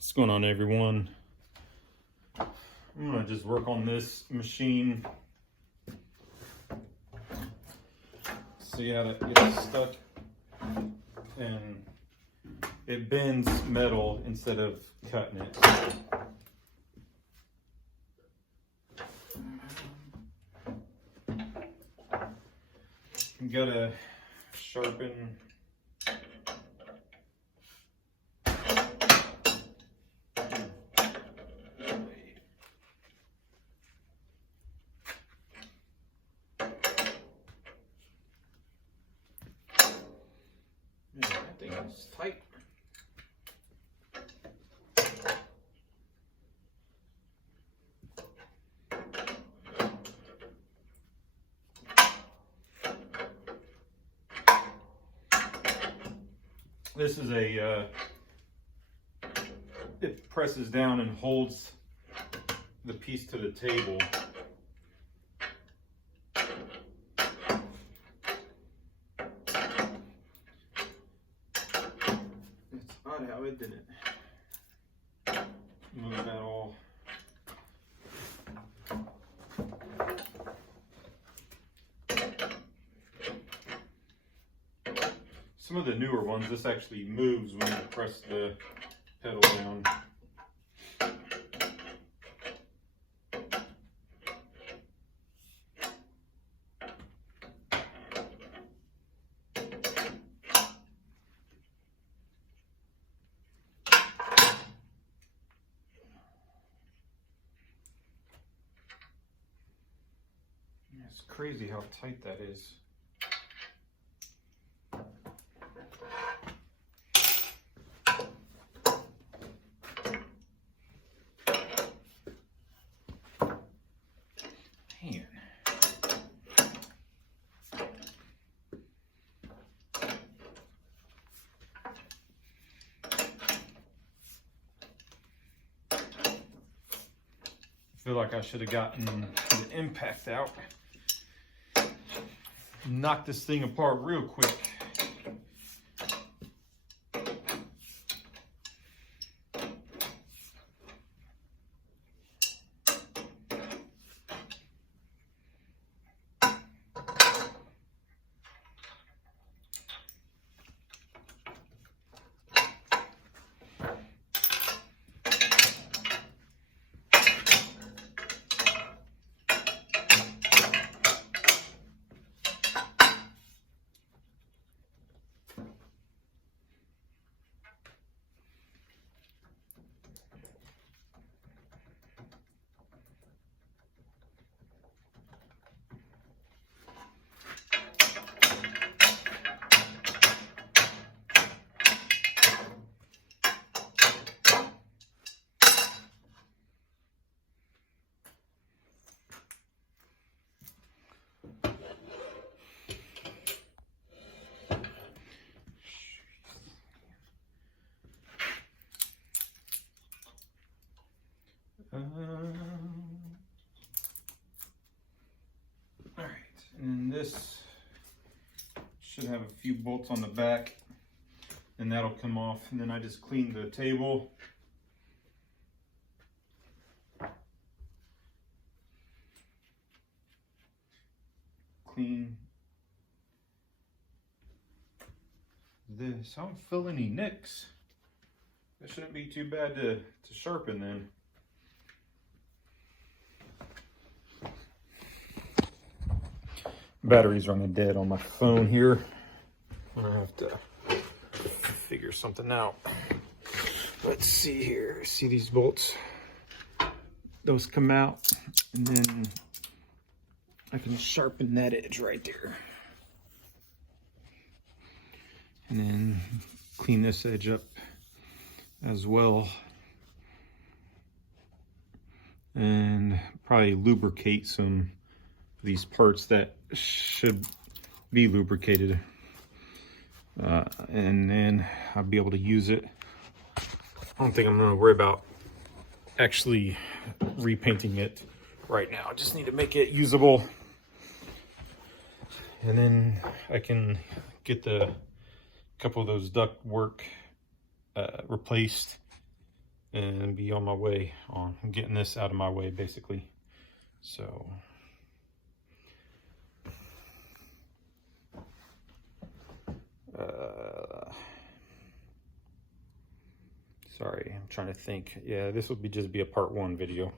What's going on, everyone? I'm gonna just work on this machine. See how that gets stuck, and it bends metal instead of cutting it. You gotta sharpen. Yeah, that thing is tight. This is it presses down and holds the piece to the table. It's odd how it didn't move at all. Some of the newer ones, this actually moves when you press the pedal down. It's crazy how tight that is. Man. I feel like I should have gotten the impact out. Knock this thing apart real quick. All right, and this should have a few bolts on the back, and that'll come off. And then I just clean the table. Clean this. I don't feel any nicks. That shouldn't be too bad to sharpen then. Battery's running dead on my phone here. I'm gonna have to figure something out. Let's see here. See these bolts? Those come out, and then I can sharpen that edge right there. And then clean this edge up as well. And probably lubricate some of these parts that should be lubricated. And then I'll be able to use it. I don't think I'm gonna worry about actually repainting it right now. I just need to make it usable. And then I can get the couple of those duct work replaced and be on my way on getting this out of my way, basically. So sorry, I'm trying to think. Yeah, this will just be a part 1 video.